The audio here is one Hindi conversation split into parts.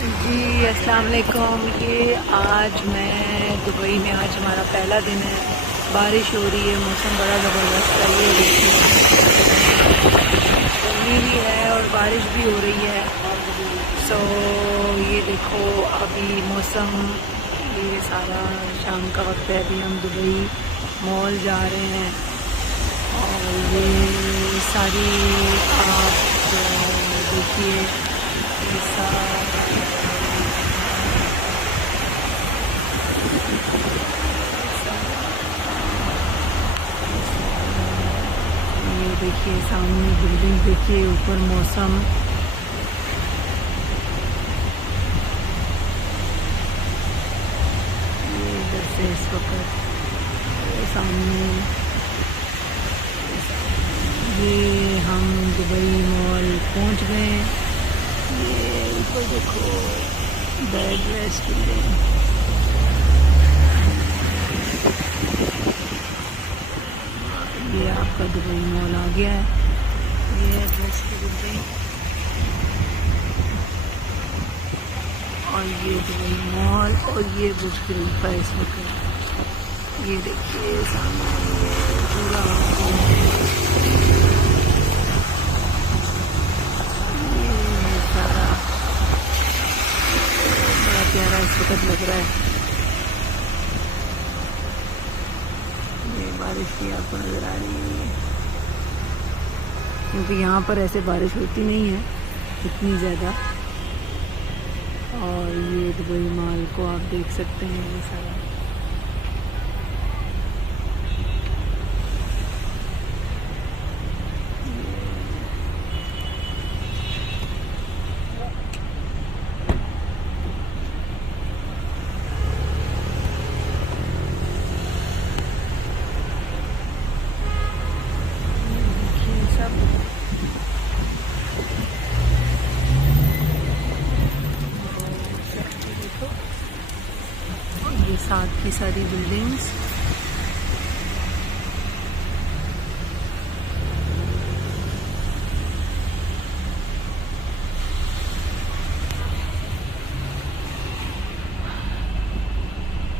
जी अस्सलाम वालेकुम। ये आज मैं दुबई में, आज हमारा पहला दिन है। बारिश हो रही है, मौसम बड़ा ज़बरदस्त है। ये देखिए गर्मी भी है और बारिश भी हो रही है। सो ये देखो अभी मौसम, ये सारा शाम का वक्त है। अभी हम दुबई मॉल जा रहे हैं और ये सारी आप देखिए ये देखिए सामने बिल्डिंग, देखिए ऊपर मौसम। ये इधर से इस वक्त सामने ये हम दुबई मॉल पहुंच गए। ये ऊपर देखो बेड रेस्ट बिल्डिंग। ये आपका दुबई मॉल आ गया है। ये एड्रेस की बिल्डिंग और ये दुबई मॉल और ये बुर्ज खलीफा इस वक्त। ये देखिए सामने ये पूरा ये सारा बड़ा प्यारा इस वक्त लग रहा है। ये बारिश भी आपको नज़र आ रही है क्योंकि यहाँ पर ऐसे बारिश होती नहीं है इतनी ज़्यादा। और ये दुबई मॉल को आप देख सकते हैं, ये सारा देखिए सब। ये साथ की सारी बिल्डिंग्स।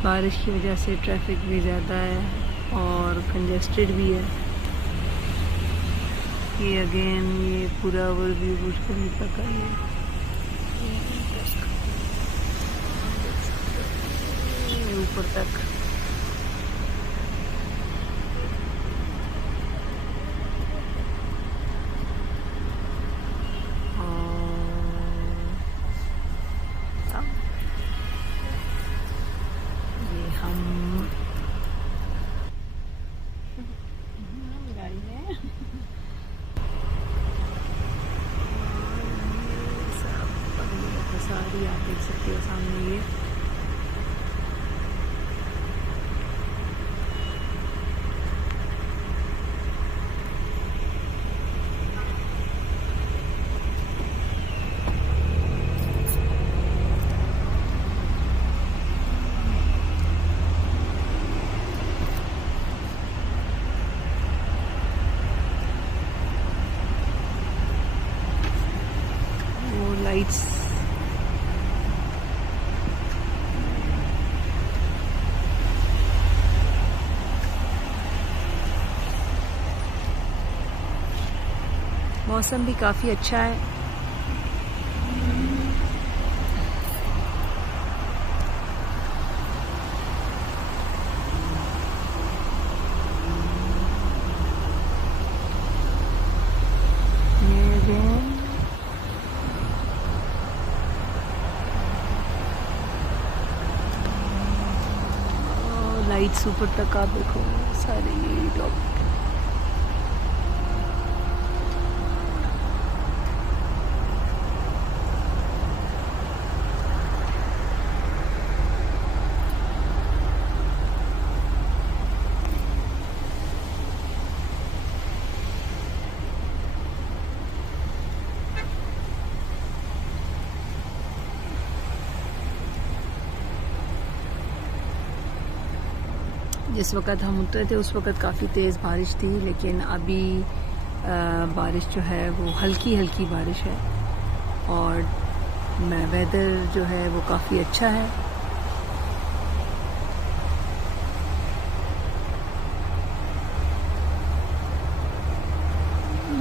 बारिश की वजह से ट्रैफिक भी ज़्यादा है और कंजेस्टेड भी है। ये अगेन ये पूरा ओवरव्यू बुर्ज खलीफा का ये ऊपर तक। ये हम गाड़ी में सारी आप देख सकते हो सामने ये। वो लाइट्स मौसम भी काफ़ी अच्छा है। लाइट्स ऊपर तक आप देखो सारे ये लोग। जिस वक्त हम उतरे थे उस वक्त काफ़ी तेज़ बारिश थी, लेकिन अभी बारिश जो है वो हल्की हल्की बारिश है और वेदर जो है वो काफ़ी अच्छा है।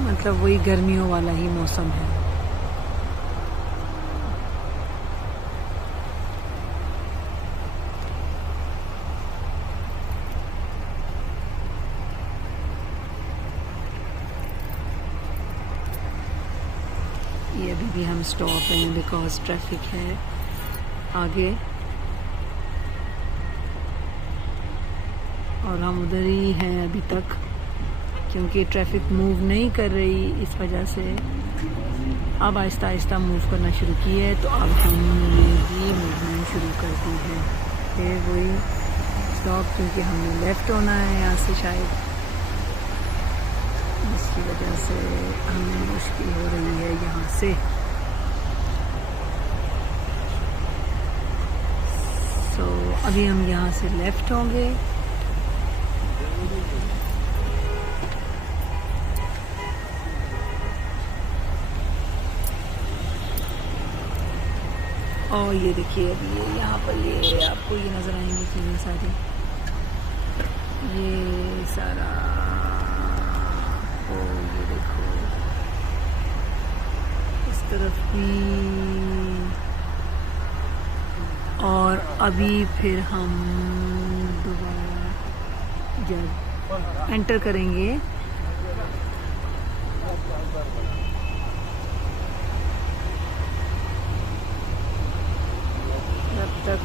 मतलब वही गर्मियों वाला ही मौसम है। ये अभी भी हम स्टॉप हैं बिकॉज ट्रैफिक है आगे, और हम उधर ही हैं अभी तक क्योंकि ट्रैफिक मूव नहीं कर रही, इस वजह से अब आहिस्ता आहिस्ता मूव करना शुरू की है। तो अब हमने भी मूवमेंट शुरू कर दी है। फिर वही स्टॉप क्योंकि हमें लेफ़्ट होना है यहाँ से, शायद इसकी वजह से हमें मुश्किल हो रही है यहाँ से। सो अभी हम यहाँ से लेफ़्ट होंगे। और ये देखिए अभी ये यहाँ पर ये आपको ये नज़र आएंगी चीज़ें सारी, ये सारा ओ ये देखो इस तरफ भी। और अभी फिर हम दोबारा जब एंटर करेंगे तब तक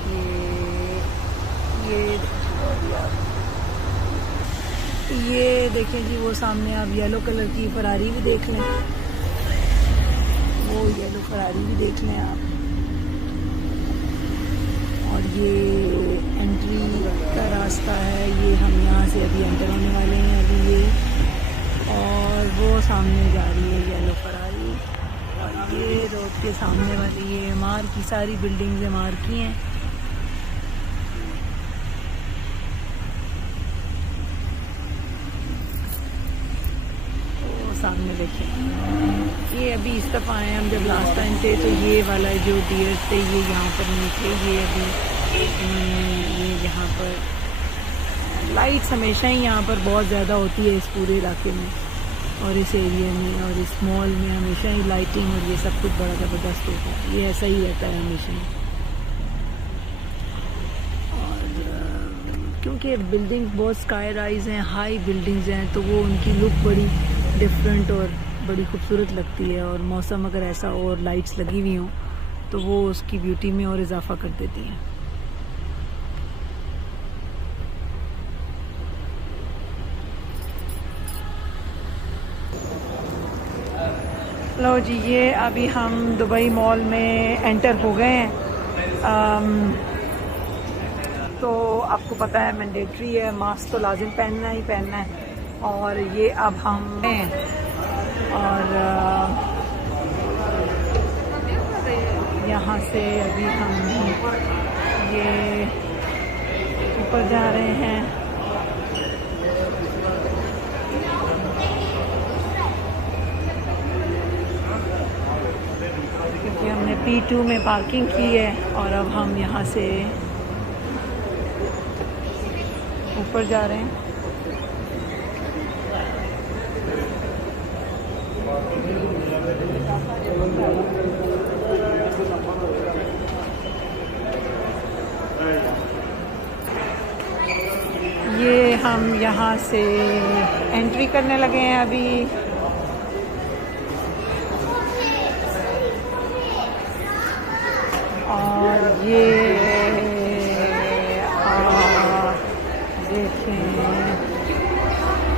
ये देखें जी, वो सामने आप येलो कलर की फरारी भी देख लें, वो येलो फरारी भी देख लें आप। और ये एंट्री का रास्ता है, ये हम यहाँ से अभी एंटर होने वाले हैं अभी ये। और वो सामने जा रही है येलो फरारी, और ये रोड के सामने वाली ये एमआर की सारी बिल्डिंग्स एमआर की हैं। सामने देखें, ये अभी इस दफ़ा आए हम, जब लास्ट टाइम थे तो ये वाला जो डियर थे ये यहाँ पर नहीं थे, ये अभी ये यहाँ पर लाइट्स हमेशा ही यहाँ पर बहुत ज़्यादा होती है इस पूरे इलाके में और इस एरिया में और इस मॉल में हमेशा ही लाइटिंग और ये सब कुछ बड़ा ज़बरदस्त होता है, ये ऐसा ही रहता है हमेशा। और क्योंकि बिल्डिंग बहुत स्काई राइज हैं, हाई बिल्डिंग्स हैं, तो वो उनकी लुक बड़ी डिफरेंट और बड़ी खूबसूरत लगती है। और मौसम अगर ऐसा और लाइट्स लगी हुई हों तो वो उसकी ब्यूटी में और इजाफा कर देती हैं। लो जी, ये अभी हम दुबई मॉल में एंटर हो गए हैं। तो आपको पता है मैंडेटरी है, मास्क तो लाजिम पहनना ही पहनना है। और ये अब हम हैं और यहाँ से अभी हम ये ऊपर जा रहे हैं। क्योंकि हमने P2 में पार्किंग की है और अब हम यहाँ से ऊपर जा रहे हैं। ये हम यहाँ से एंट्री करने लगे हैं अभी। और ये देखें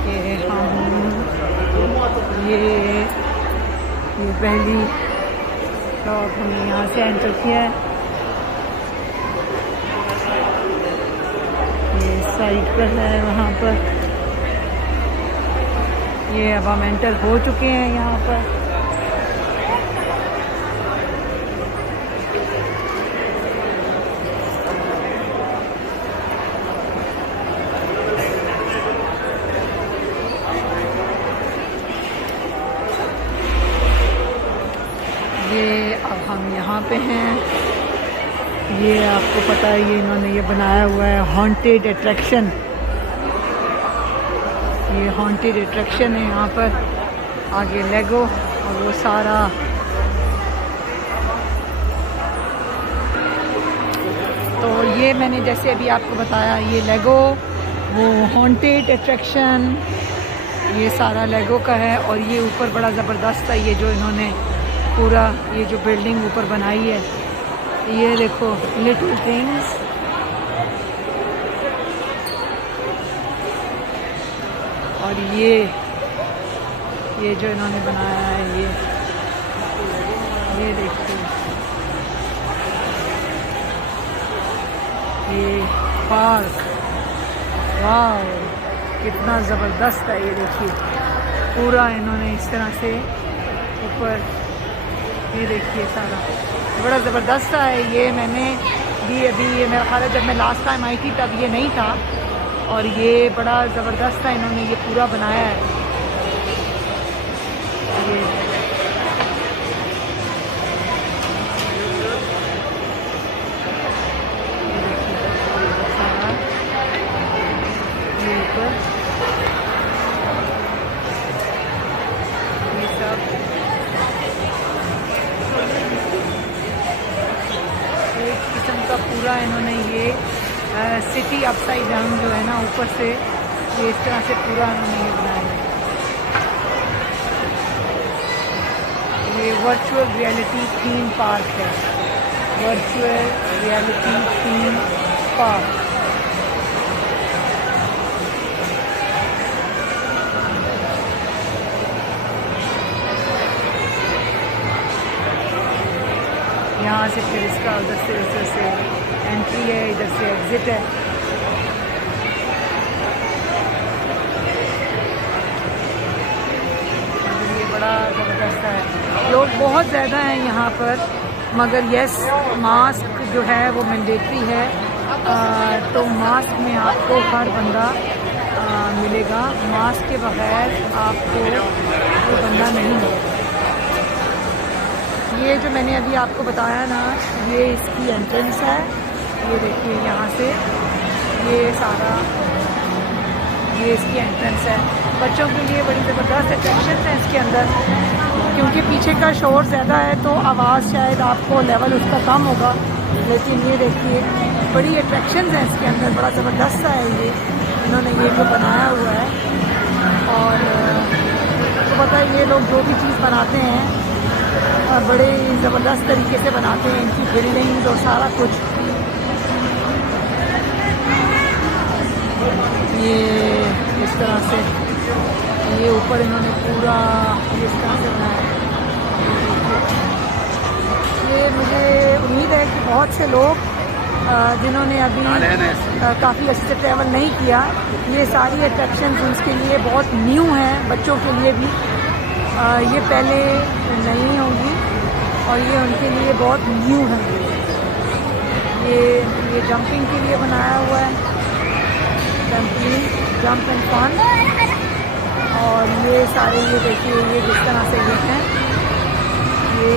कि हम ये पहली शॉप हमने यहाँ से एंटर किया है। ये साइड पर है वहाँ पर, ये अब हम एंटर हो चुके हैं यहाँ पर। ये अब हम यहाँ पे हैं, ये आपको पता है ये इन्होंने ये बनाया हुआ है हॉन्टेड अट्रैक्शन। ये हॉन्टेड अट्रैक्शन है यहाँ पर। आगे लेगो और वो सारा तो ये मैंने जैसे अभी आपको बताया, ये लेगो, वो हॉन्टेड अट्रैक्शन, ये सारा लेगो का है। और ये ऊपर बड़ा ज़बरदस्त है, ये जो इन्होंने पूरा ये जो बिल्डिंग ऊपर बनाई है, ये देखो लिटिल थिंग्स। और ये जो इन्होंने बनाया है, ये देखिए, ये पार्क, वाह कितना ज़बरदस्त है। ये देखिए पूरा इन्होंने इस तरह से ऊपर, ये देखिए सारा बड़ा ज़बरदस्त है। ये मैंने भी अभी ये मेरा ख्याल है जब मैं लास्ट टाइम आई थी तब ये नहीं था, और ये बड़ा ज़बरदस्त है, इन्होंने ये पूरा बनाया है। ये सारा ये ऊपर ये सब एक किस्म का पूरा इन्होंने ये सिटी अपसाइड डाउन जो है ना ऊपर से, ये इस तरह से पूरा इन्होंने ये बनाया है। ये वर्चुअल रियलिटी थीम पार्क है, वर्चुअल रियलिटी थीम पार्क। यहाँ से फिर इसका उधर से एंट्री है, इधर से एग्ज़िट है। ये बड़ा ज़बरदस्त है। लोग बहुत ज़्यादा हैं यहाँ पर, मगर यस मास्क जो है वो मैंडेटरी है। तो मास्क में आपको हर बंदा मिलेगा, मास्क के बगैर आपको वो बंदा नहीं मिलेगा। ये जो मैंने अभी आपको बताया ना, ये इसकी एंट्रेंस है। ये देखिए यहाँ से ये सारा, ये इसकी एंट्रेंस है। बच्चों के लिए बड़ी ज़बरदस्त अट्रैक्शन है इसके अंदर, क्योंकि पीछे का शोर ज़्यादा है तो आवाज़ शायद आपको लेवल उसका कम होगा, लेकिन ये देखिए बड़ी अट्रैक्शन है इसके अंदर, बड़ा ज़बरदस्त है ये इन्होंने ये जो बनाया हुआ है। और तो पता है ये लोग जो भी चीज़ बनाते हैं बड़े ज़बरदस्त तरीके से बनाते हैं, इनकी बिल्डिंग्स और सारा कुछ। ये इस तरह से ये ऊपर इन्होंने पूरा इस तरह से बनाया। ये मुझे उम्मीद है कि बहुत से लोग जिन्होंने अभी काफ़ी अच्छे से ट्रैवल नहीं किया, ये सारी अट्रैक्शंस उसके लिए बहुत न्यू हैं, बच्चों के लिए भी ये पहले नहीं होंगी और ये उनके लिए बहुत न्यू है। ये जंपिंग के लिए बनाया हुआ है, जंप एंड फन। और ये सारे ये देखिए ये जिस तरह से ये हैं, ये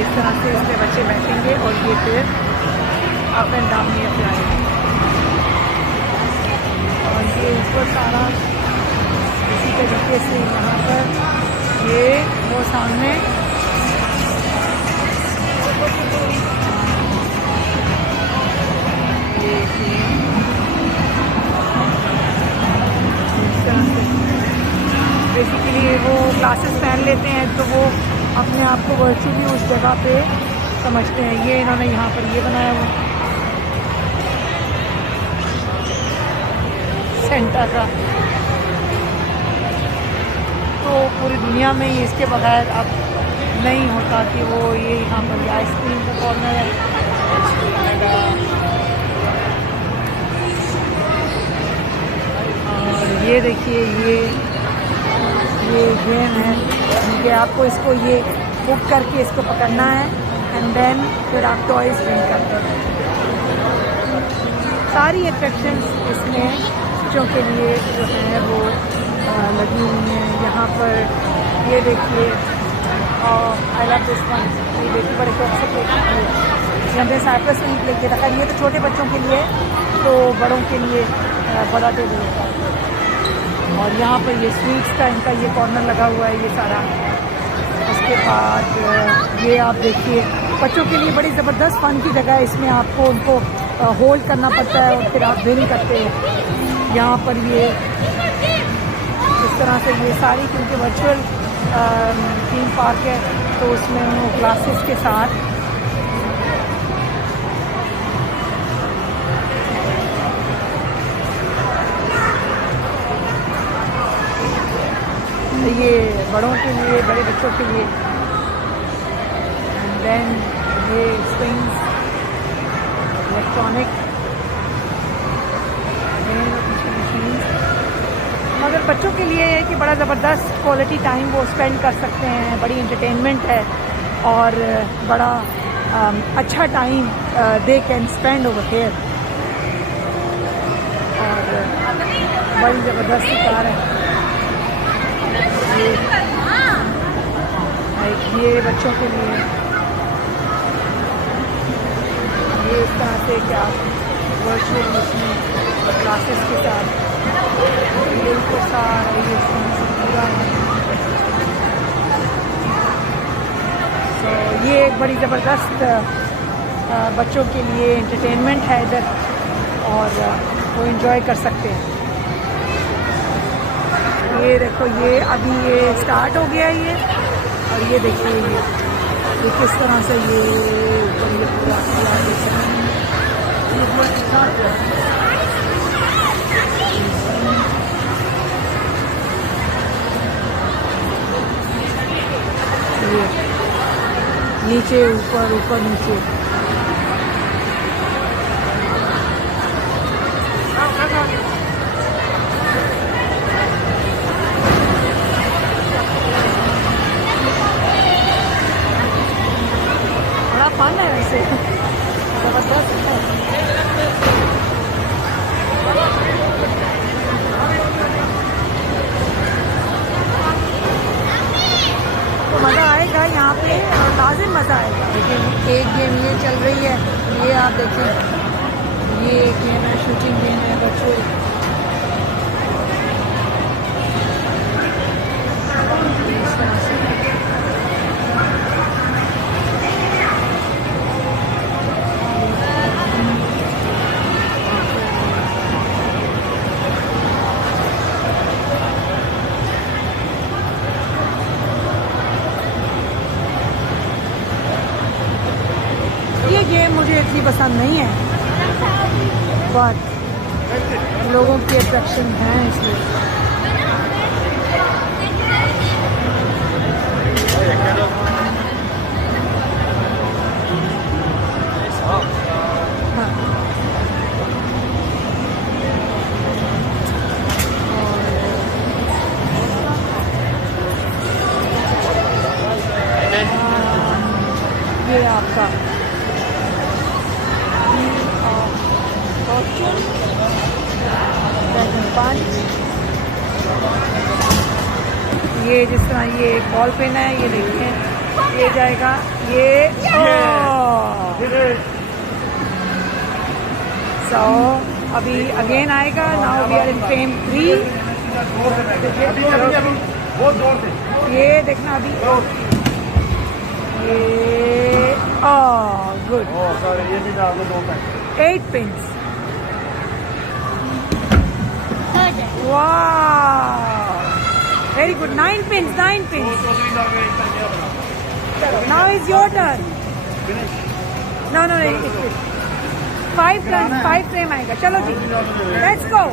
इस तरह से इसमें बच्चे बैठेंगे और ये फिर अप एंड डाउन ये जाएंगे। और ये ऊपर सारा इसी तरीके से यहाँ पर ये वो सामने बेसिकली वो ग्लासेस पहन लेते हैं तो वो अपने आप को वर्चुअली उस जगह पे समझते हैं। ये इन्होंने यहाँ पर ये बनाया हुआ सेंटा का, तो पूरी दुनिया में ही इसके बगैर अब नहीं होता कि वो ये यहाँ पर आइसक्रीम का कॉर्नर है। और ये देखिए ये गेम है कि आपको इसको ये बुक करके इसको पकड़ना है एंड देन फिर आप टॉयज विन करते हैं। सारी अट्रैक्शंस इसमें बच्चों के लिए जो है वो लगी हुई हैं। यहाँ पर ये देखिए आई लव दिस वन। ये बेटी बड़े शौक से प्ले करती है। हमने साइप्रस में प्ले किया था। ये तो छोटे बच्चों के लिए, तो बड़ों के लिए बड़ा टेबल होता है। और यहाँ पर ये स्वीट्स का इनका ये कॉर्नर लगा हुआ है, ये सारा। उसके बाद ये आप देखिए, बच्चों के लिए बड़ी ज़बरदस्त फन की जगह है। इसमें आपको उनको होल्ड करना पड़ता है और फिर आप विन करते हैं। यहाँ पर ये इस तरह से ये सारी, क्योंकि वर्चुअल थीम पार्क है, तो उसमें वो क्लासेस के साथ ये बड़ों के लिए, बड़े बच्चों के लिए। एंड देन ये स्विंग्स, इलेक्ट्रॉनिक मगर बच्चों के लिए है कि बड़ा ज़बरदस्त क्वालिटी टाइम वो स्पेंड कर सकते हैं। बड़ी एंटरटेनमेंट है और बड़ा अच्छा time they can spend over here. और बड़ी ज़बरदस्त कार है ये बच्चों के लिए। ये इस तरह से क्या वर्चुअल उसमें क्लासेस के साथ ये तो सारा ये पूरा है। तो ये एक बड़ी ज़बरदस्त बच्चों के लिए एंटरटेनमेंट है इधर, और वो एंजॉय कर सकते हैं। ये देखो, ये अभी ये स्टार्ट हो गया ये, और ये देखिए ये किस तरह से ये ऊपर ये पूरा नीचे ऊपर ऊपर नीचे। बड़ा फन है वैसे, जबरदस्त है। तो मज़ा आएगा यहाँ पे, और लाजिम मज़ा आएगा। लेकिन एक गेम ये चल रही है, ये आप देखें, ये एक गेम है, शूटिंग गेम है वर्चुअल। ये गेम मुझे इतनी पसंद नहीं है, बट लोगों की अट्रैक्शन है इसलिए। ये आपका ये जिस तरह ये बॉल पेन है, ये देखें, ये जाएगा ये। सो अभी अगेन आएगा। Now we are in frame 3। ये देखना अभी ये good 8 pins. Wow, very good. 9 pins, 9 pins. Now is your turn. No, it's 5 turn, 5 frame आएगा। चलो जी, let's go.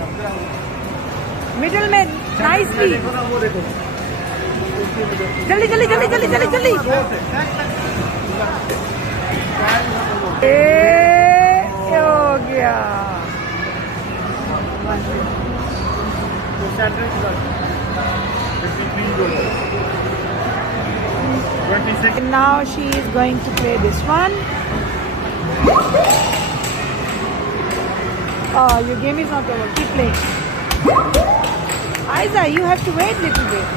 Middle में nicely. जल्दी। ये हो गया। Now she is going to play this one. Oh, your game is not over. Keep playing. Aiza, you have to wait a little bit.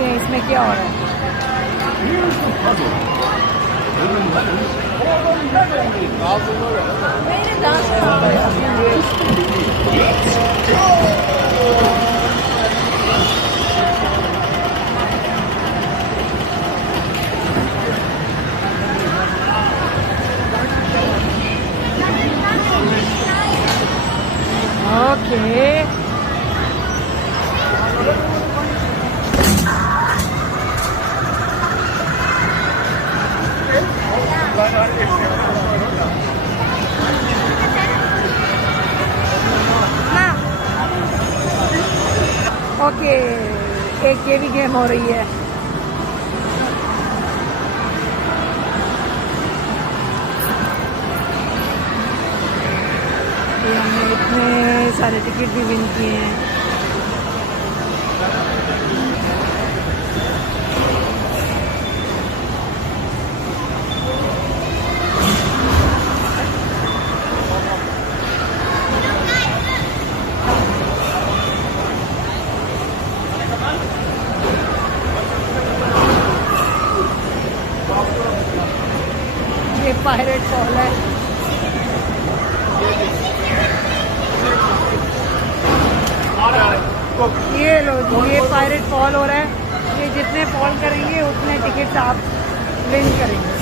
देखते हैं इसमें क्या हो रहा है। ओके ओके, एक ये भी गेम हो रही है। ये हमने इतने सारे टिकट भी विन किए हैं। ये पायरेट फॉल है। ये लो जी, ये पायरेट फॉल हो रहा है। ये जितने फॉल करेंगे उतने टिकट्स आप विन करेंगे।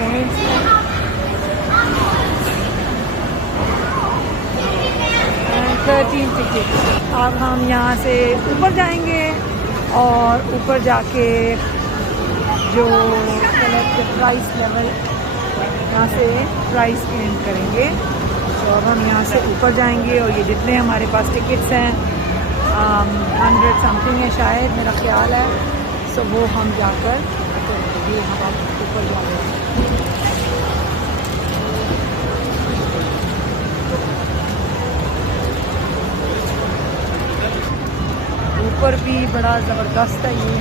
Points 13 ticket. अब हम यहाँ से ऊपर जाएंगे और ऊपर जाके जो प्राइस लेवल यहाँ से प्राइस गेन करेंगे। तो अब हम यहाँ से ऊपर जाएंगे और ये जितने हमारे पास टिकट्स हैं 100 समथिंग है शायद, मेरा ख्याल है। सो वो हम जाकर ये हम ऊपर जा रहे हैं। ऊपर भी बड़ा ज़बरदस्त है ये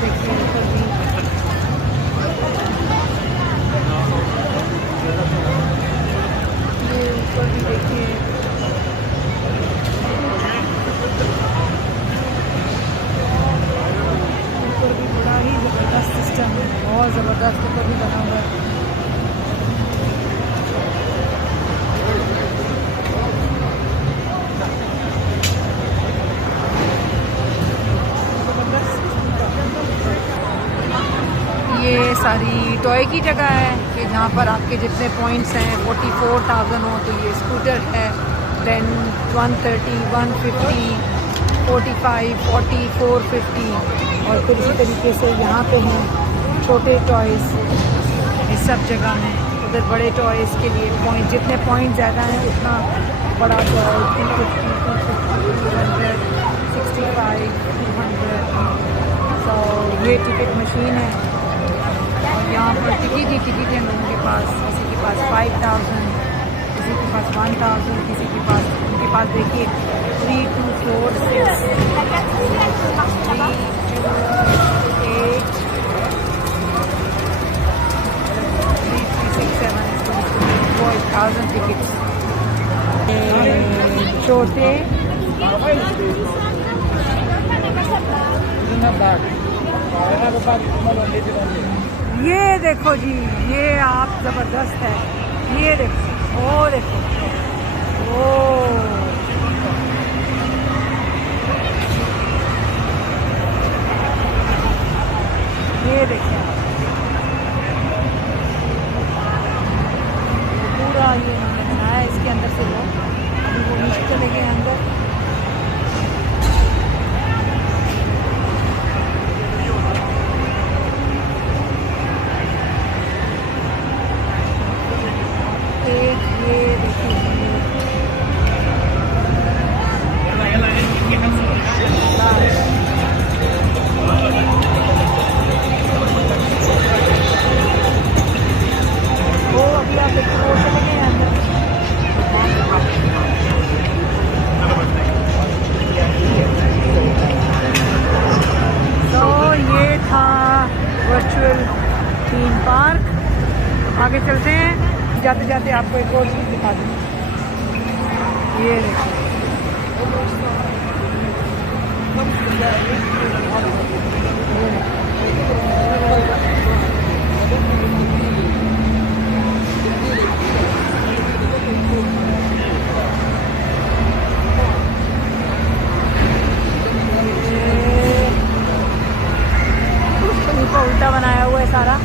देखिए, ऊपर भी देखिए। ऊपर भी बड़ा ही ज़बरदस्त सिस्टम है, बहुत ज़बरदस्त ऊपर भी बना हुआ है। ये सारी टॉय की जगह है कि जहाँ पर आपके जितने पॉइंट्स हैं 44,000 हो तो ये स्कूटर है, देन 130, 150, 45, 40, 450 और फिर इसी तरीके से यहाँ पे हैं छोटे टॉयज़ इस सब जगह में। उधर बड़े टॉयज़ के लिए पॉइंट, जितने पॉइंट ज़्यादा हैं उतना बड़ा टॉय 250, 200, 65, 200। तो ये टिकट मशीन है और यहाँ पर टिकट ही टिकट है लोगों के पास। किसी के पास 5,000, किसी के पास 1,000, किसी के पास, उनके पास देखिए 3, 2, 4, 6, 3, 2, 8, 3, 6, 7, 4,000 टिकट्स। छोटे ये देखो जी, ये आप ज़बरदस्त है। ये देखो, ओ देखो, ओ ये देखिए पूरा ये उन्होंने बनाया इसके अंदर से लोग अभी वो नीचे चले गए अंदर। वो अभी आप देखिए वो चले गए अंदर। Theme park. आगे चलते हैं, जाते जाते आपको एक और चीज़ दिखा दूँ। ये देखो, उल्टा बनाया हुआ है सारा।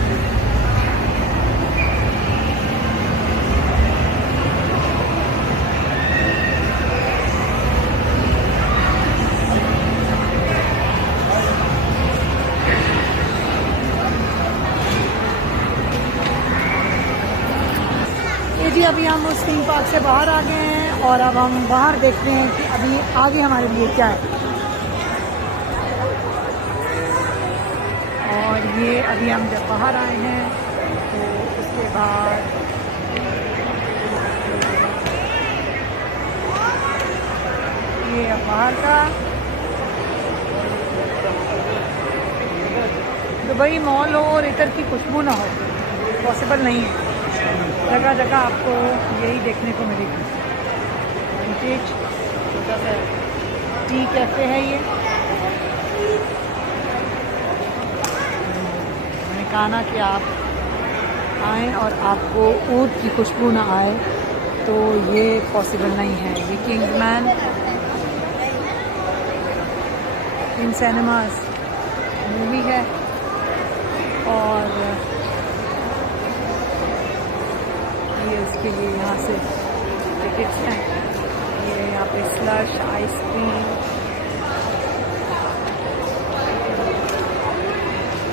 ये जी अभी हम उस थीम पार्क से बाहर आ गए हैं और अब हम बाहर देखते हैं कि अभी आगे हमारे लिए क्या है। और ये अभी हम जब बाहर आए हैं तो उसके बाद ये बाहर का दुबई मॉल हो और इधर की खुशबू ना हो, पॉसिबल नहीं है। जगह जगह आपको यही देखने को मिलेगी। विंटेज छोटा सा टी कैफ़े है ये। मैंने कहा ना कि आप आएँ और आपको ऊँट की खुशबू ना आए, तो ये पॉसिबल नहीं है। ये किंग्समैन इन सिनेमास मूवी है और ये उसके लिए यहाँ से टिकट्स हैं। ये यहाँ पे स्लश आइसक्रीम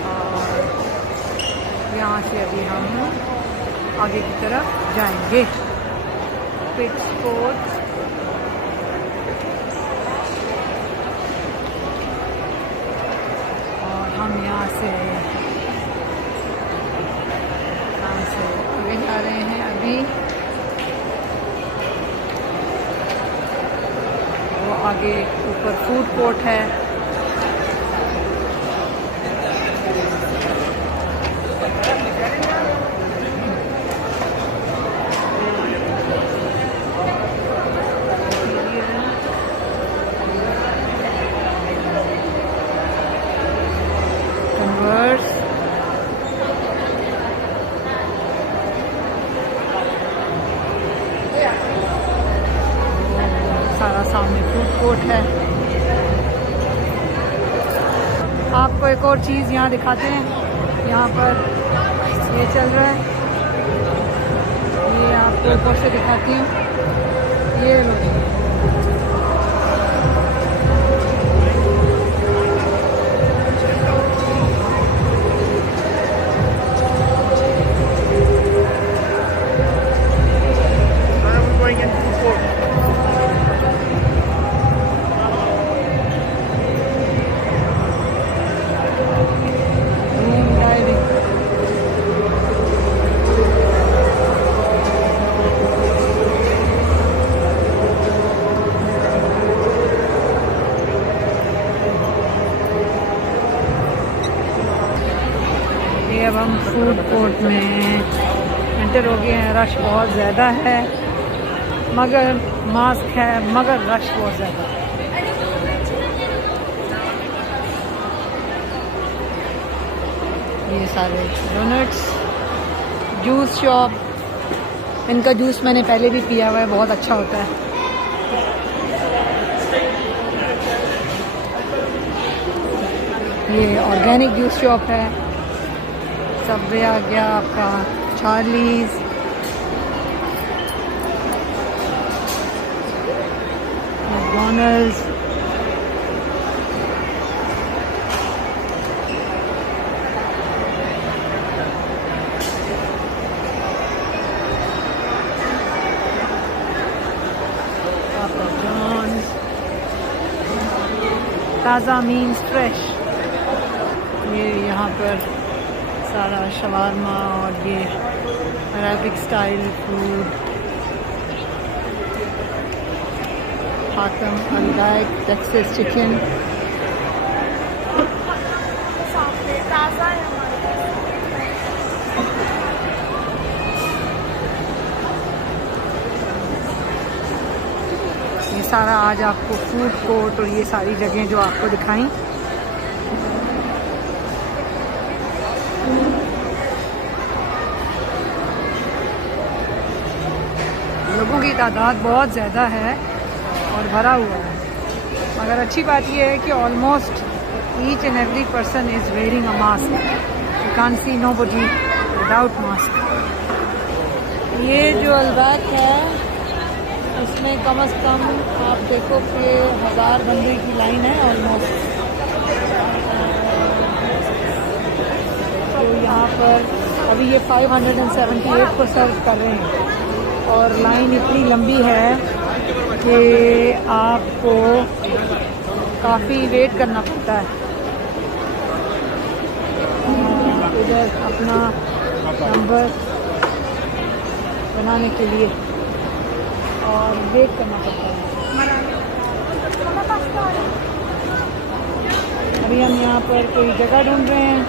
और यहाँ से अभी हम आगे की तरफ जाएंगे। पिट स्पोर्ट्स और हम यहाँ से आगे जा रहे हैं। अभी वो आगे ऊपर फूड कोर्ट है। कन्वर्स सारा सामने फूड कोर्ट है। आपको एक और चीज़ यहाँ दिखाते हैं। यहाँ पर ये चल रहा है, ये आपको ऊपर से दिखाती हूँ। ये लो, अब हम फूड कोर्ट में एंटर हो गए हैं। रश बहुत ज़्यादा है, मगर मास्क है, मगर रश बहुत ज़्यादा है। ये सारे डोनट्स, जूस शॉप। इनका जूस मैंने पहले भी पिया हुआ है, बहुत अच्छा होता है। ये ऑर्गेनिक जूस शॉप है। सबवे आ गया आपका, चार्लीज, मैकडॉनल्ड्स, पापा जॉन्स। ताज़ा मीन्स फ्रेश। ये यहाँ पर सारा शवारमा और ये अरेबिक स्टाइल फूड। हाकम अलगाइक टेक्सास चिकन। सारा आज आपको फूड कोर्ट और ये सारी जगह जो आपको दिखाई। लोगों की तादाद बहुत ज़्यादा है और भरा हुआ है, मगर अच्छी बात यह है कि almost each and every person is wearing a mask. You can't see nobody without mask. ये जो अल्बैक है इसमें कम से कम आप देखो कि 1000 बंदे की लाइन है ऑलमोस्ट। तो यहाँ पर अभी ये 578 को सर्व कर रहे हैं और लाइन इतनी लंबी है कि आपको काफ़ी वेट करना पड़ता है इधर अपना नंबर बनाने के लिए, और वेट करना पड़ता है। अभी हम यहाँ पर कोई जगह ढूंढ रहे हैं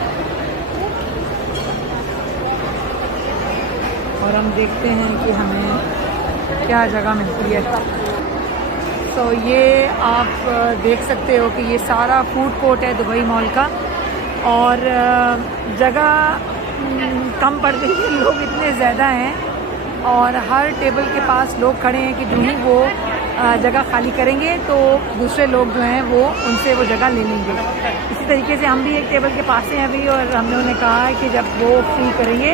और हम देखते हैं कि हमें क्या जगह मिलती है। तो ये आप देख सकते हो कि ये सारा फूड कोर्ट है दुबई मॉल का, और जगह कम पड़ गई है, लोग इतने ज़्यादा हैं और हर टेबल के पास लोग खड़े हैं कि जो ही वो जगह खाली करेंगे तो दूसरे लोग जो हैं वो उनसे वो जगह ले लेंगे। इसी तरीके से हम भी एक टेबल के पास हैं अभी, और हमने उन्हें कहा है कि जब वो फ्री करेंगे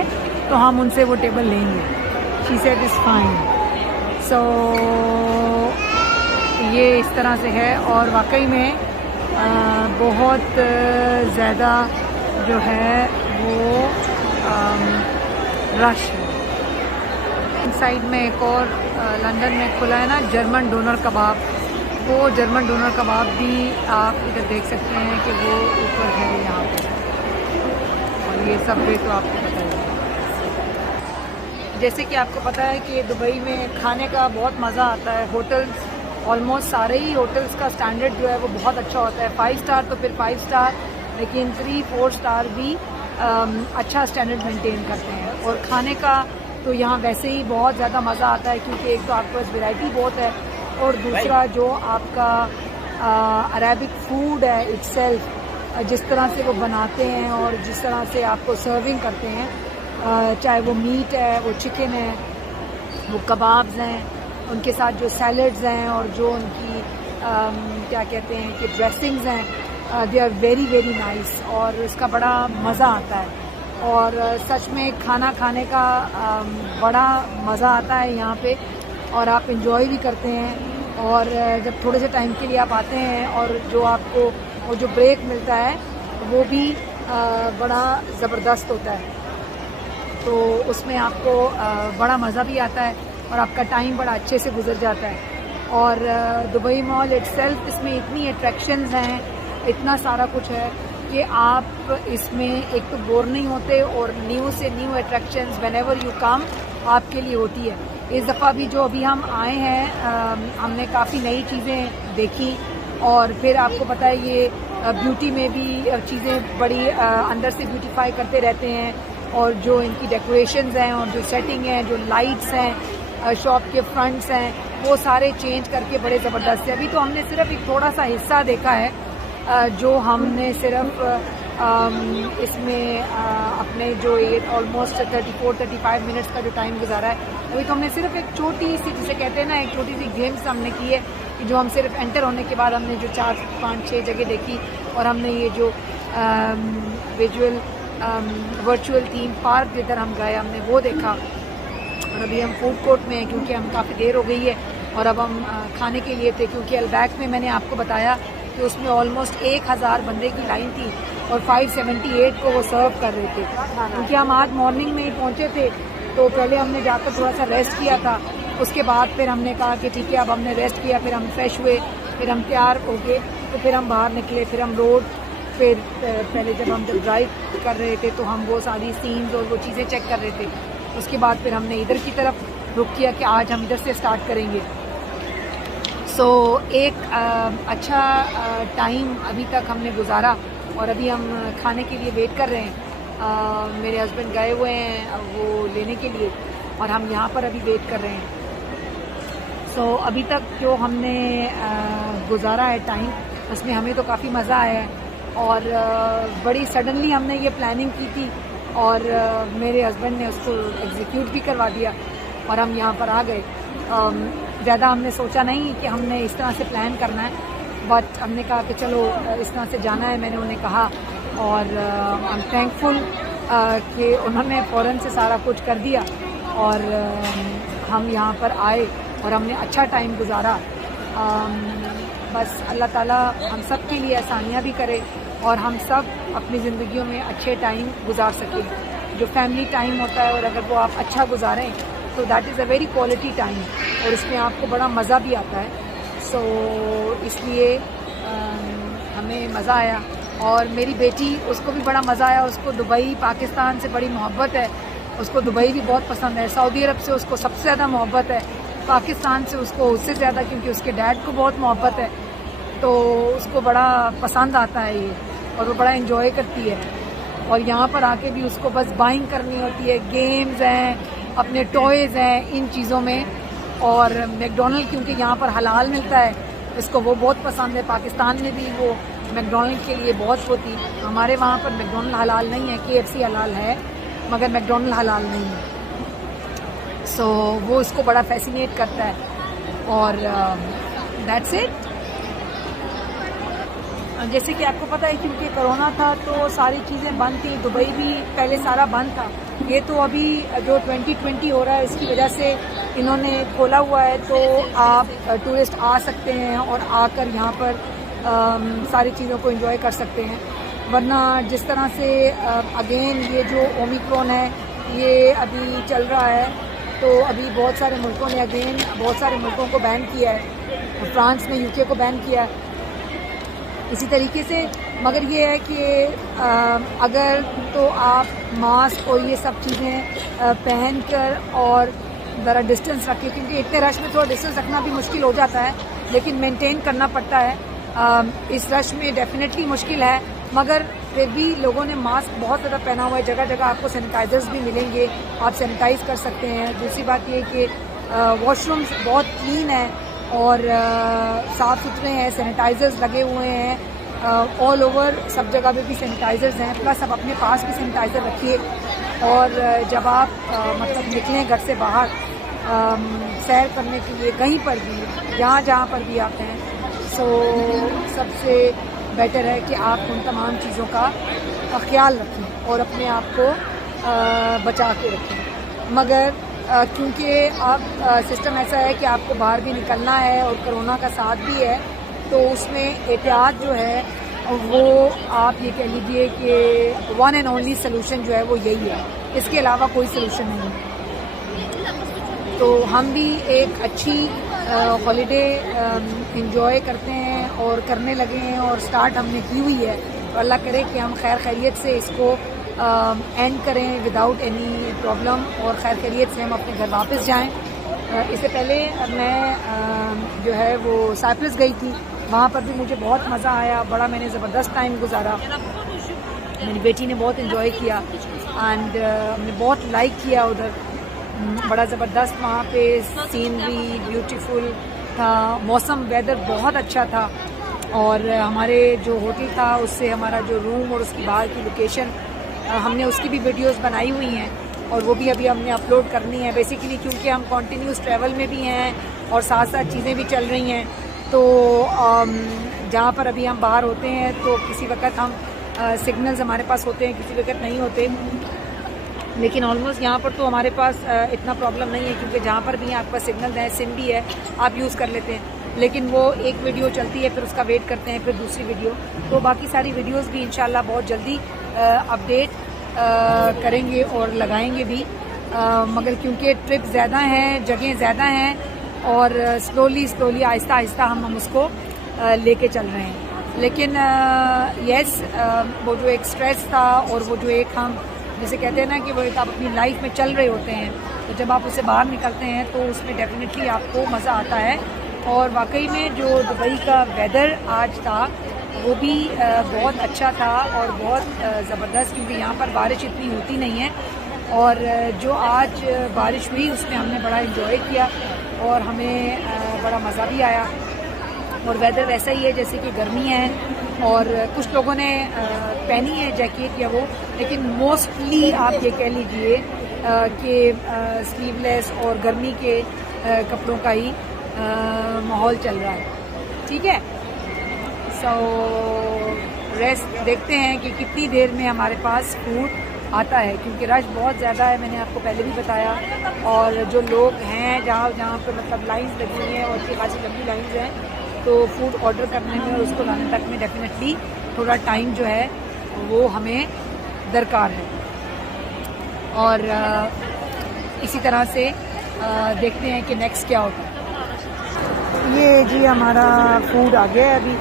तो हम उनसे वो टेबल लेंगे। She said is fine. So ये इस तरह से है और वाकई में बहुत ज़्यादा जो है वो रश है। साइड में एक और लंदन में खुला है ना जर्मन डोनर कबाब, वो जर्मन डोनर कबाब भी आप इधर देख सकते हैं कि वो ऊपर है यहाँ पर, और ये सब भी तो आपको पता है। जैसे कि आपको पता है कि दुबई में खाने का बहुत मज़ा आता है। होटल्स ऑलमोस्ट सारे ही होटल्स का स्टैंडर्ड जो है वो बहुत अच्छा होता है। 5 स्टार तो फिर 5 स्टार, लेकिन 3-4 स्टार भी अच्छा स्टैंडर्ड मेंटेन करते हैं। और खाने का तो यहाँ वैसे ही बहुत ज़्यादा मज़ा आता है, क्योंकि एक तो आपके पास वैरायटी बहुत है, और दूसरा जो आपका अरेबिक फूड है इटसेल्फ, जिस तरह से वो बनाते हैं और जिस तरह से आपको सर्विंग करते हैं, चाहे वो मीट है, वो चिकन है, वो कबाब्स हैं, उनके साथ जो सैलड्स हैं और जो उनकी क्या कहते हैं कि ड्रेसिंग्स हैं, they are very very nice, और इसका बड़ा मज़ा आता है। और सच में खाना खाने का बड़ा मज़ा आता है यहाँ पे, और आप इंजॉय भी करते हैं। और जब थोड़े से टाइम के लिए आप आते हैं और जो आपको वो जो ब्रेक मिलता है वो भी बड़ा ज़बरदस्त होता है, तो उसमें आपको बड़ा मज़ा भी आता है और आपका टाइम बड़ा अच्छे से गुजर जाता है। और दुबई मॉल इटसेल्फ, इसमें इतनी अट्रैक्शंस हैं, इतना सारा कुछ है कि आप इसमें एक तो बोर नहीं होते, और न्यू से new attractions whenever you come आपके लिए होती है। इस दफ़ा भी जो अभी हम आए हैं हमने काफ़ी नई चीज़ें देखी, और फिर आपको पता है ये ब्यूटी में भी चीज़ें बड़ी अंदर से ब्यूटीफाई करते रहते हैं, और जो इनकी डेकोरेशंस हैं और जो सेटिंग है, जो लाइट्स हैं, शॉप के फ्रंट्स हैं, वो सारे चेंज करके बड़े ज़बरदस्त है। अभी तो हमने सिर्फ एक थोड़ा सा हिस्सा देखा है, जो हमने सिर्फ इसमें अपने जो ये ऑलमोस्ट 34-35 मिनट्स का जो टाइम गुजारा है, अभी तो हमने सिर्फ एक छोटी सी, जिसे कहते हैं ना, एक छोटी सी गेम्स हमने की है, कि जो हम सिर्फ एंटर होने के बाद हमने जो 4-5-6 जगह देखी, और हमने ये जो वर्चुअल थीम पार्क जिधर हम गए हमने वो देखा। और अभी हम फूड कोर्ट में हैं, क्योंकि हम काफ़ी देर हो गई है, और अब हम खाने के लिए थे, क्योंकि अल्बैक में मैंने आपको बताया कि उसमें ऑलमोस्ट 1000 बंदे की लाइन थी और 578 को वो सर्व कर रहे थे। क्योंकि हम आज मॉर्निंग में ही पहुंचे थे, तो पहले हमने जाकर थोड़ा सा रेस्ट किया था, उसके बाद फिर हमने कहा कि ठीक है, अब हमने रेस्ट किया, फिर हम फ्रेश हुए, फिर हम तैयार हो गए, तो फिर हम बाहर निकले, फिर हम रोड, फिर पहले जब हम ड्राइव कर रहे थे तो हम वो सारी सीन्स और वो चीज़ें चेक कर रहे थे। उसके बाद फिर हमने इधर की तरफ रुक किया कि आज हम इधर से स्टार्ट करेंगे। सो एक अच्छा टाइम अभी तक हमने गुजारा, और अभी हम खाने के लिए वेट कर रहे हैं। मेरे हस्बैंड गए हुए हैं वो लेने के लिए, और हम यहाँ पर अभी वेट कर रहे हैं। सो अभी तक जो हमने गुजारा है टाइम, उसमें हमें तो काफ़ी मज़ा आया है। और बड़ी सडनली हमने ये प्लानिंग की थी और मेरे हस्बैंड ने उसको एग्जीक्यूट भी करवा दिया और हम यहाँ पर आ गए। ज़्यादा हमने सोचा नहीं कि हमने इस तरह से प्लान करना है, बट हमने कहा कि चलो इस तरह से जाना है। मैंने उन्हें कहा और आई एम थैंकफुल कि उन्होंने फ़ौरन से सारा कुछ कर दिया और हम यहाँ पर आए और हमने अच्छा टाइम गुजारा। बस अल्लाह ताला हम सब के लिए आसानियाँ भी करे और हम सब अपनी ज़िंदगियों में अच्छे टाइम गुजार सकें। जो फैमिली टाइम होता है और अगर वो आप अच्छा गुजारें तो that is a very quality time और इसमें आपको बड़ा मज़ा भी आता है। सो इसलिए हमें मज़ा आया और मेरी बेटी, उसको भी बड़ा मज़ा आया। उसको दुबई, पाकिस्तान से बड़ी मोहब्बत है, उसको दुबई भी बहुत पसंद है। सऊदी अरब से उसको सबसे ज़्यादा मोहब्बत है, पाकिस्तान से उसको उससे ज़्यादा, क्योंकि उसके डैड को बहुत मोहब्बत है, तो उसको बड़ा पसंद आता है ये और वो बड़ा एंजॉय करती है। और यहाँ पर आके भी उसको बस बाइंग करनी होती है, गेम्स हैं, अपने टॉयज़ हैं, इन चीज़ों में। और मैकडॉनल्ड क्योंकि यहाँ पर हलाल मिलता है, इसको वो बहुत पसंद है। पाकिस्तान में भी वो मैकडॉनल्ड के लिए बहुत होती, हमारे वहाँ पर मैकडॉनल्ड हलाल नहीं है, KFC हलाल है मगर मैकडॉनल्ड हलाल नहीं है। सो वो इसको बड़ा फैसिनेट करता है और दैट्स इट। जैसे कि आपको पता है क्योंकि कोरोना था तो सारी चीज़ें बंद थी, दुबई भी पहले सारा बंद था। ये तो अभी जो 2020 हो रहा है इसकी वजह से इन्होंने खोला हुआ है, तो आप टूरिस्ट आ सकते हैं और आकर यहाँ पर सारी चीज़ों को एंजॉय कर सकते हैं। वरना जिस तरह से अगेन ये जो ओमिक्रॉन है ये अभी चल रहा है, तो अभी बहुत सारे मुल्कों ने अगेन बहुत सारे मुल्कों को बैन किया है। फ्रांस ने UK को बैन किया है इसी तरीके से। मगर ये है कि अगर तो आप मास्क और ये सब चीज़ें पहन कर और ज़रा डिस्टेंस रखें, क्योंकि इतने रश में थोड़ा डिस्टेंस रखना भी मुश्किल हो जाता है, लेकिन मेंटेन करना पड़ता है। इस रश में डेफिनेटली मुश्किल है, मगर फिर भी लोगों ने मास्क बहुत ज़्यादा पहना हुआ है। जगह जगह आपको सैनिटाइज़र्स भी मिलेंगे, आप सैनिटाइज़ कर सकते हैं। दूसरी बात ये कि वॉशरूम्स बहुत क्लीन है और साफ़ सुथरे हैं, सैनिटाइज़र्स लगे हुए हैं ऑल ओवर, सब जगह पे भी सैनिटाइज़र्स हैं। प्लस आप अपने पास भी सैनिटाइज़र रखिए और जब आप मतलब निकलें घर से बाहर सैर करने के लिए, कहीं पर भी, जहाँ पर भी आप हैं, सो सबसे बेटर है कि आप उन तमाम चीज़ों का ख्याल रखें और अपने आप को बचा के रखें। मगर क्योंकि आप सिस्टम ऐसा है कि आपको बाहर भी निकलना है और कोरोना का साथ भी है, तो उसमें एहतियात जो है वो आप ये कह लीजिए कि वन एंड ओनली सलूशन जो है वो यही है, इसके अलावा कोई सलूशन नहीं है। तो हम भी एक अच्छी हॉलीडे एंजॉय करते हैं और करने लगे हैं और स्टार्ट हमने की हुई है। तो अल्लाह करे कि हम खैर खैरियत से इसको एंड करें विदाउट एनी प्रॉब्लम और खैर खैरियत से हम अपने घर वापस जाएं। इससे पहले मैं जो है वो साइप्रस गई थी, वहाँ पर भी मुझे बहुत मज़ा आया, बड़ा मैंने ज़बरदस्त टाइम गुजारा। मेरी बेटी ने बहुत इन्जॉय किया एंड हमने बहुत लाइक किया उधर, बड़ा ज़बरदस्त वहाँ पे सीनरी ब्यूटीफुल था, मौसम वेदर बहुत अच्छा था। और हमारे जो होटल था उससे हमारा जो रूम और उसकी बाहर की लोकेशन, हमने उसकी भी वीडियोस बनाई हुई हैं और वो भी अभी हमने अपलोड करनी है। बेसिकली क्योंकि हम कॉन्टीन्यूस ट्रैवल में भी हैं और साथ साथ चीज़ें भी चल रही हैं, तो जहाँ पर अभी हम बाहर होते हैं तो किसी वक्त हम सिग्नल्स हमारे पास होते हैं, किसी वक्त नहीं होते, लेकिन ऑलमोस्ट यहाँ पर तो हमारे पास इतना प्रॉब्लम नहीं है, क्योंकि जहाँ पर भी है आपका सिग्नल है, सिम भी है, आप यूज़ कर लेते हैं। लेकिन वो एक वीडियो चलती है, फिर उसका वेट करते हैं, फिर दूसरी वीडियो। तो बाकी सारी वीडियोस भी इंशाल्लाह बहुत जल्दी अपडेट करेंगे और लगाएंगे भी, मगर क्योंकि ट्रिप ज़्यादा हैं, जगह ज़्यादा हैं और स्लोली आहिस्ता आहिस्ता हम उसको लेके चल रहे हैं। लेकिन यस, वो जो एक स्ट्रेस था और वो जो एक हम जैसे कहते हैं ना कि वो एक आप अपनी लाइफ में चल रहे होते हैं, तो जब आप उससे बाहर निकलते हैं तो उसमें डेफिनेटली आपको मज़ा आता है। और वाकई में जो दुबई का वेदर आज था वो भी बहुत अच्छा था और बहुत ज़बरदस्त, क्योंकि यहाँ पर बारिश इतनी होती नहीं है। और जो आज बारिश हुई उसमें हमने बड़ा एंजॉय किया और हमें बड़ा मज़ा भी आया। और वेदर वैसा ही है जैसे कि गर्मी है, और कुछ लोगों ने पहनी है जैकेट या वो, लेकिन मोस्टली आप ये कह लीजिए कि स्लीवलेस और गर्मी के कपड़ों का ही माहौल चल रहा है। ठीक है, सो रेस्ट देखते हैं कि कितनी देर में हमारे पास फूड आता है, क्योंकि रश बहुत ज़्यादा है, मैंने आपको पहले भी बताया। और जो लोग हैं जहाँ पर मतलब लाइंस लगी हुई हैं और अच्छी खासी लंबी लाइंस हैं, तो फूड ऑर्डर करने में और उसको लाने तक में डेफिनेटली थोड़ा टाइम जो है वो हमें दरकार है। और इसी तरह से देखते हैं कि नेक्स्ट क्या होता है। ये जी हमारा फूड आ गया है अभी।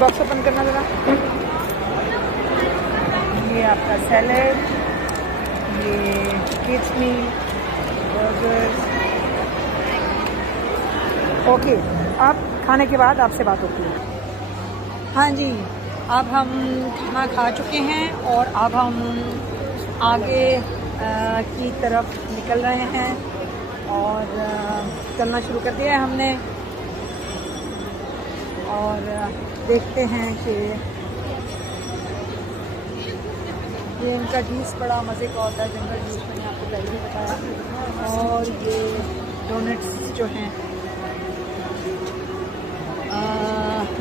बॉक्स ओपन करना ज़रा। ये आपका सैलेड, ये किड्स मील, बर्गर्स। ओके, आप खाने के बाद आपसे बात होती है। हाँ जी, अब हम खाना खा चुके हैं और अब हम आगे की तरफ निकल रहे हैं और चलना शुरू कर दिया है हमने। और देखते हैं कि ये इनका जूस बड़ा मज़े का होता है, जंगल जूस, मैंने आपको पहले भी बताया। और ये डोनट्स जो हैं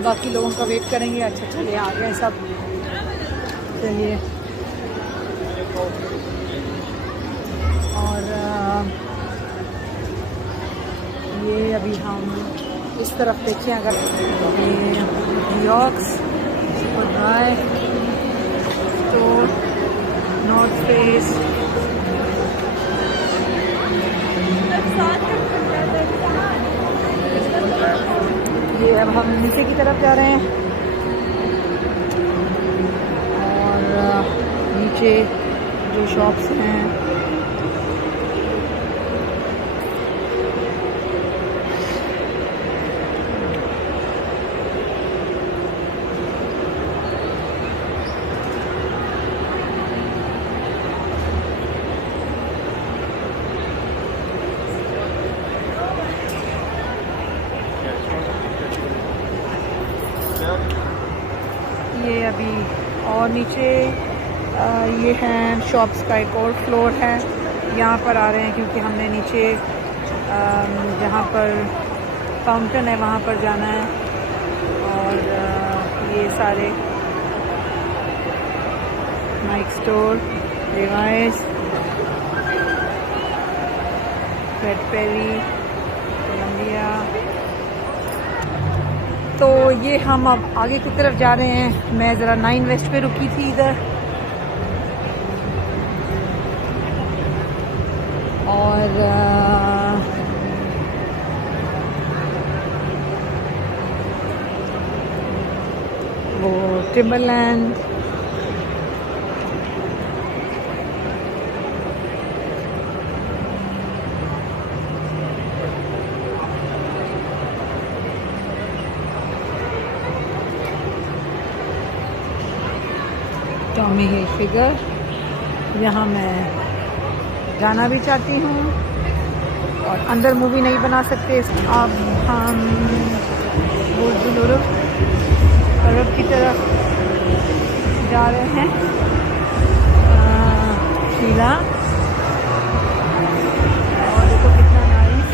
बाकी लोगों का वेट करेंगे। अच्छा चलिए आ गए सब, चलिए। और ये अभी हम इस तरफ देखें, अगर ये यॉर्क्स, ड्राई स्टोर, नॉर्थ फेस, ये अब हम नीचे की तरफ जा रहे हैं। और नीचे जो शॉप्स हैं ये अभी, और नीचे ये हैं शॉप्स का एक और फ्लोर है, यहाँ पर आ रहे हैं क्योंकि हमने नीचे जहाँ पर फाउंटेन है वहाँ पर जाना है। और ये सारे नाइक स्टोर, रिवाइस, कैडबरी, कोलंबिया। तो ये हम अब आगे की तरफ जा रहे हैं। मैं ज़रा 9 वेस्ट पे रुकी थी इधर, और वो टिम्बरलैंड, टॉमी हिलफिगर, यहाँ मैं जाना भी चाहती हूँ। और अंदर मूवी नहीं बना सकते। अब हम बुर्ज अरब की तरफ जा रहे हैं, शीला। और देखो कितना नाइस,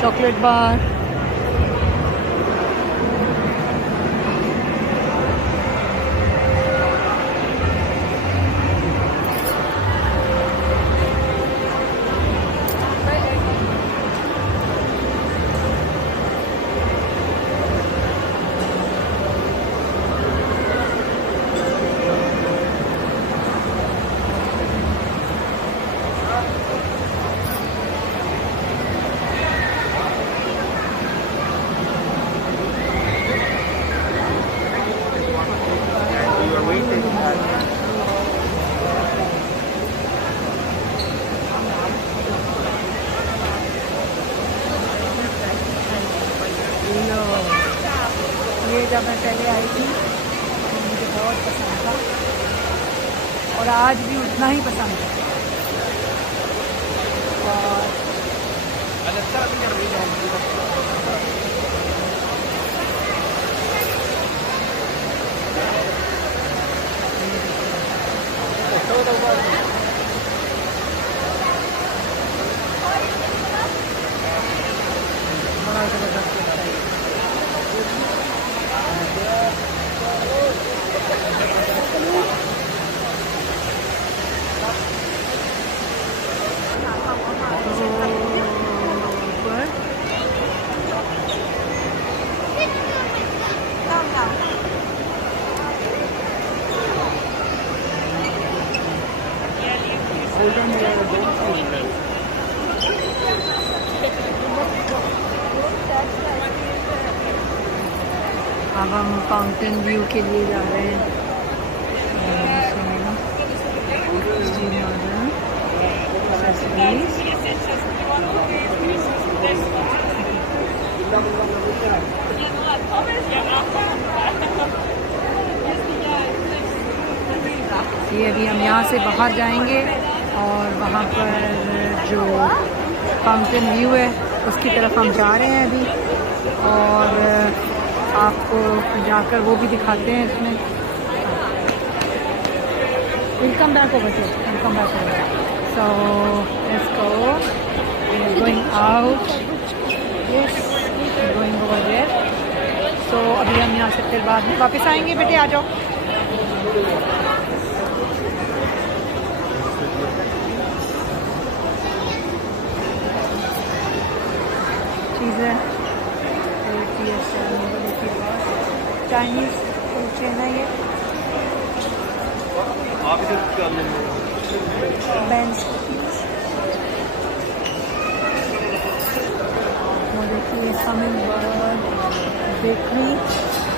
चॉकलेट बार, ये जब मैं पहले आई थी तो मुझे बहुत पसंद था और आज भी उतना ही पसंद है। और अब हम फाउंटेन व्यू के लिए जा रहे हैं। ये अभी हम यहाँ से बाहर जाएंगे और वहाँ पर जो फाउंटेन व्यू है उसकी तरफ हम जा रहे हैं अभी, और आपको जाकर वो भी दिखाते हैं इसमें। Welcome back over to welcome back over. So let's go, going out, yes going over there. So अभी हम यहाँ से फिर बाद में वापस आएंगे। बेटे आ जाओ। चीज़ें चाइनीज़ कुलचे ना ये बेंस वो देखिए हमिंग बर्ड बेकरी।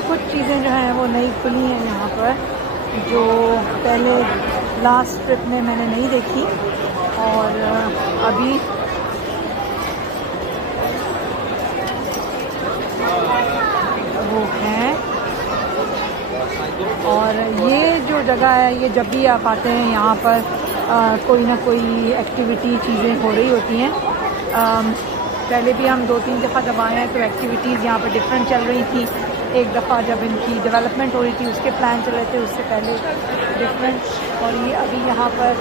कुछ चीज़ें जो हैं वो नई खुली हैं यहाँ पर, जो पहले लास्ट ट्रिप में मैंने नहीं देखी और अभी वो है। और ये जो जगह है ये जब भी आप आते हैं यहाँ पर कोई ना कोई एक्टिविटी चीज़ें हो रही होती हैं। पहले भी हम 2-3 दफ़ा जब आए हैं तो एक्टिविटीज़ यहाँ पर डिफरेंट चल रही थी। एक दफ़ा जब इनकी डेवलपमेंट हो रही थी उसके प्लान चल रहे थे, उससे पहले डिफरेंट। और ये अभी यहाँ पर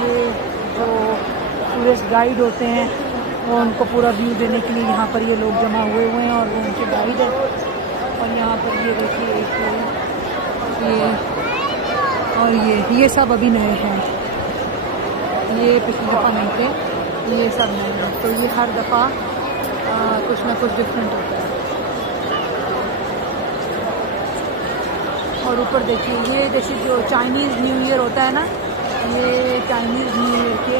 ये जो टूरिस्ट गाइड होते हैं वो उनको पूरा व्यू देने के लिए यहाँ पर ये लोग जमा हुए हैं और वो उनके गाइड है। और यहाँ पर ये देखिए ये और ये सब अभी नए हैं, ये पिछली दफ़ा नहीं थे, ये सब नए हैं। तो ये हर दफ़ा कुछ ना कुछ डिफरेंट होता है। और ऊपर देखिए ये जैसे जो चाइनीज़ न्यू ईयर होता है ना, ये चाइनीज़ न्यू ईयर के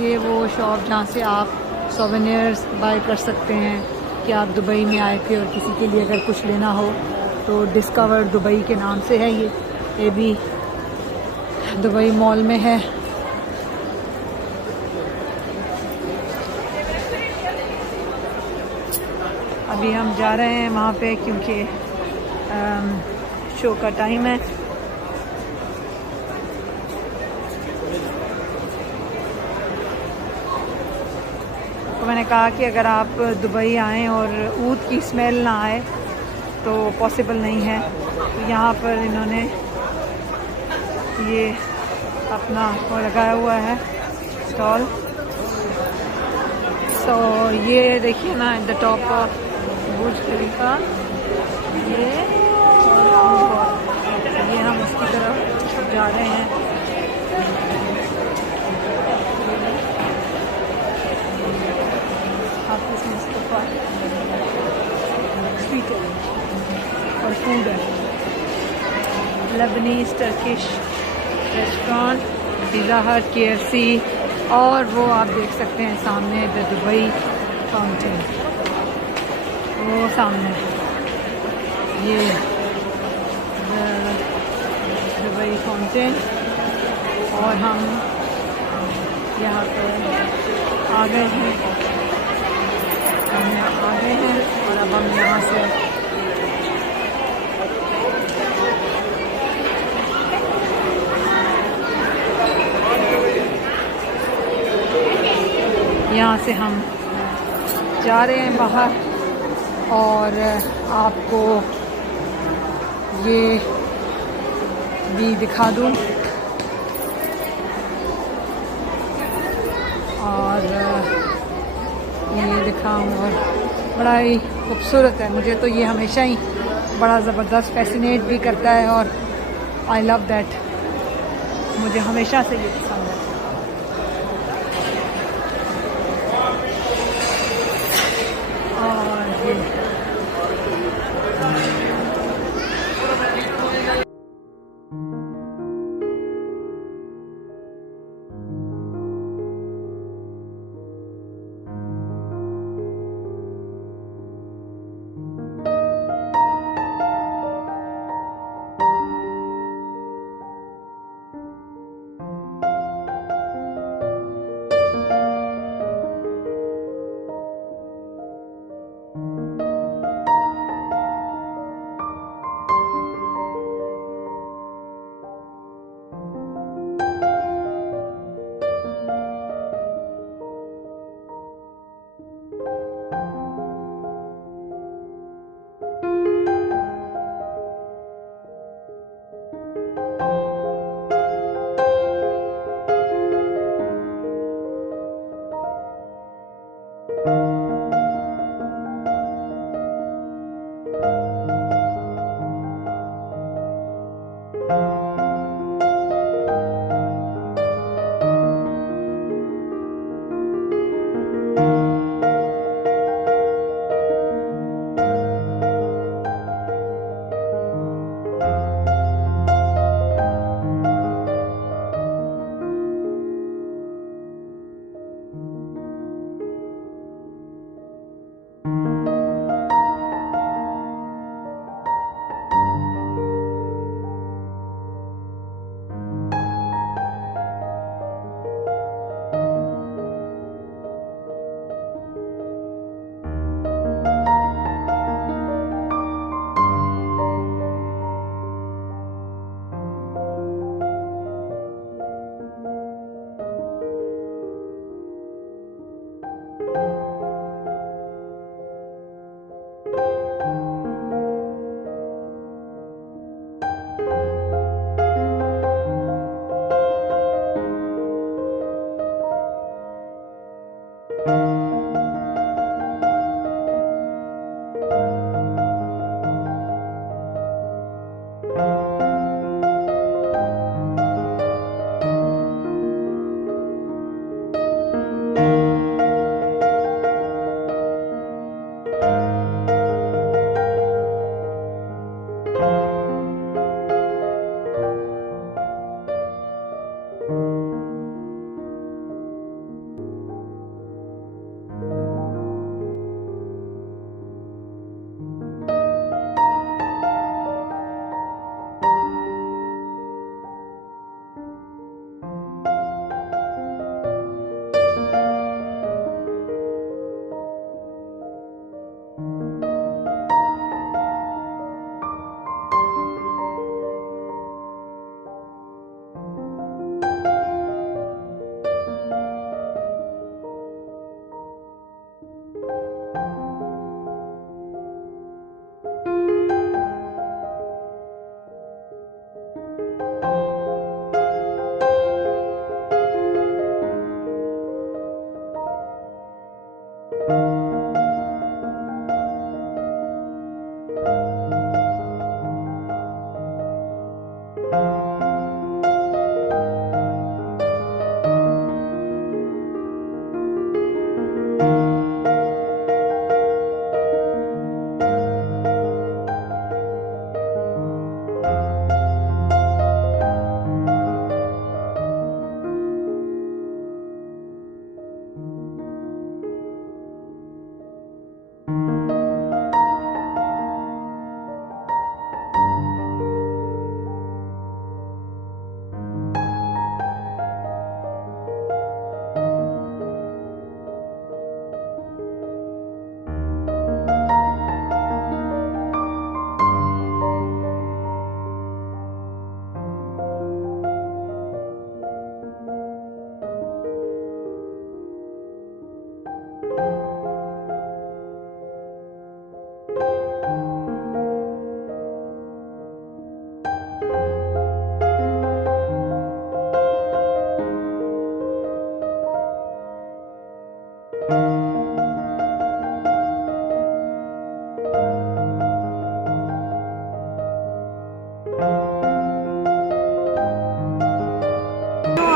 ये वो शॉप जहाँ से आप सोवेनियर्स बाय कर सकते हैं कि आप दुबई में आए थे और किसी के लिए अगर कुछ लेना हो तो डिस्कवर दुबई के नाम से है ये भी दुबई मॉल में है। अभी हम जा रहे हैं वहाँ पे क्योंकि शो का टाइम है। तो मैंने कहा कि अगर आप दुबई आएँ और ऊद की स्मेल ना आए तो पॉसिबल नहीं है। तो यहाँ पर इन्होंने ये अपना वो लगाया हुआ है स्टॉल। सो ये देखिए ना एट द टॉप ऑफ बुर्ज खलीफा ये हम उसकी तरफ जा रहे हैं। हाफिज़ मुस्तफ़ा स्वीट और फूड है, लेबनीज़ टर्किश रेस्टोरेंट, पिज़्ज़ा हट, KFC और वो आप देख सकते हैं सामने द दुबई फाउंटेन वो सामने, ये दुबई फाउंटेन। और हम यहाँ पे आ गए हैं, और अब हम यहाँ से हम जा रहे हैं बाहर। और आपको ये भी दिखा दूँ, और ये दिखाऊँ, और बड़ा ही खूबसूरत है। मुझे तो ये हमेशा ही बड़ा ज़बरदस्त फैसिनेट भी करता है, और आई लव दैट, मुझे हमेशा से ये पसंद है। और ये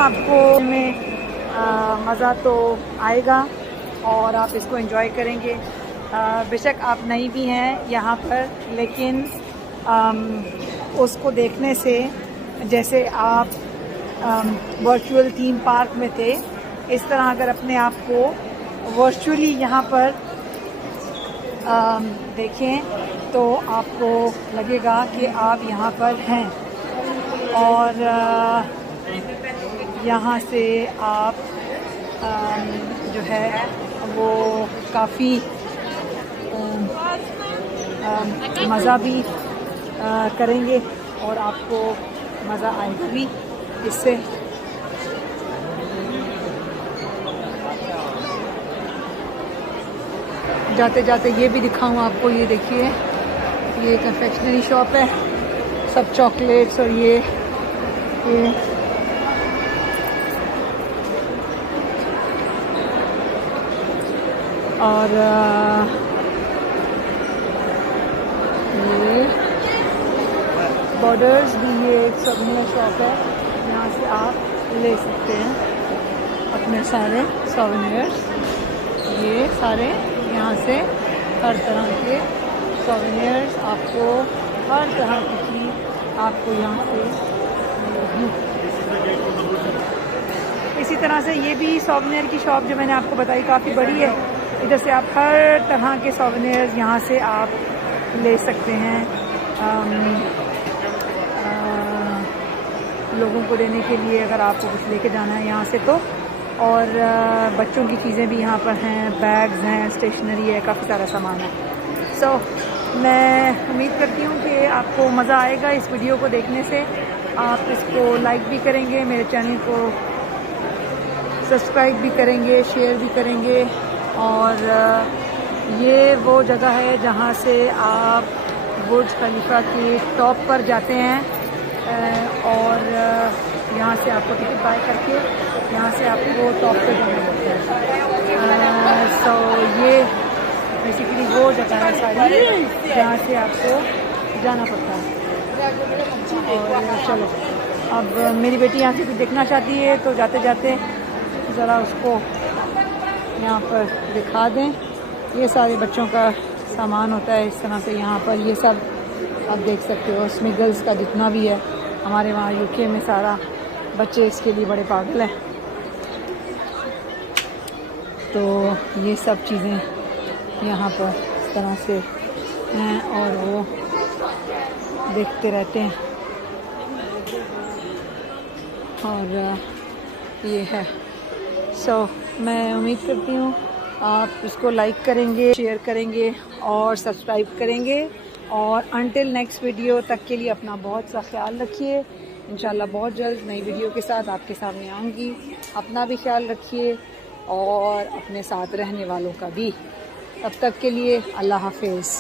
आपको में मज़ा तो आएगा और आप इसको एंजॉय करेंगे। बेशक आप नई भी हैं यहाँ पर, लेकिन उसको देखने से जैसे आप वर्चुअल थीम पार्क में थे, इस तरह अगर अपने आप को वर्चुअली यहाँ पर देखें तो आपको लगेगा कि आप यहाँ पर हैं और यहाँ से आप जो है वो काफ़ी मज़ा भी करेंगे और आपको मज़ा आएगा भी इससे। जाते जाते ये भी दिखाऊं आपको, ये देखिए ये कन्फेक्शनरी शॉप है, सब चॉकलेट्स और ये और ये बॉर्डर्स भी, ये एक सौवेनियर शॉप है, यहाँ से आप ले सकते हैं अपने सारे सौवेनियर्स। ये सारे यहाँ से हर तरह के सौवेनियर्स, आपको हर तरह की चीज़ आपको यहाँ से मिलेगी। इसी तरह से ये भी सौवेनियर की शॉप जो मैंने आपको बताई काफ़ी बड़ी है, इधर से आप हर तरह के सौवेनियर्स यहाँ से आप ले सकते हैं लोगों को देने के लिए, अगर आपको कुछ लेके जाना है यहाँ से तो। और बच्चों की चीज़ें भी यहाँ पर हैं, बैग्स हैं, स्टेशनरी है, काफ़ी सारा सामान है। सो मैं उम्मीद करती हूँ कि आपको मज़ा आएगा इस वीडियो को देखने से। आप इसको लाइक भी करेंगे, मेरे चैनल को सब्सक्राइब भी करेंगे, शेयर भी करेंगे। और ये वो जगह है जहाँ से आप बुर्ज खलीफा के टॉप पर जाते हैं और यहाँ से आपको टिकट बाय करके यहाँ से आपको टॉप पे जाना पड़ता है। सो ये बेसिकली वो जगह है सारी जहाँ से आपको जाना पड़ता है। और चलो, अब मेरी बेटी यहाँ से कुछ देखना चाहती है तो जाते जाते ज़रा उसको यहाँ पर दिखा दें। ये सारे बच्चों का सामान होता है इस तरह से यहाँ पर, ये सब आप देख सकते हो। स्मिगल्स का जितना भी है हमारे वहाँ यूके में, सारा बच्चे इसके लिए बड़े पागल हैं। तो ये सब चीज़ें यहाँ पर इस तरह से हैं और वो देखते रहते हैं। और ये है। सो मैं उम्मीद करती हूँ आप इसको लाइक करेंगे, शेयर करेंगे और सब्सक्राइब करेंगे। और अंटिल नेक्स्ट वीडियो तक के लिए अपना बहुत सा ख्याल रखिए। इंशाल्लाह बहुत जल्द नई वीडियो के साथ आपके सामने आऊँगी। अपना भी ख्याल रखिए और अपने साथ रहने वालों का भी। तब तक के लिए अल्लाह हाफिज़।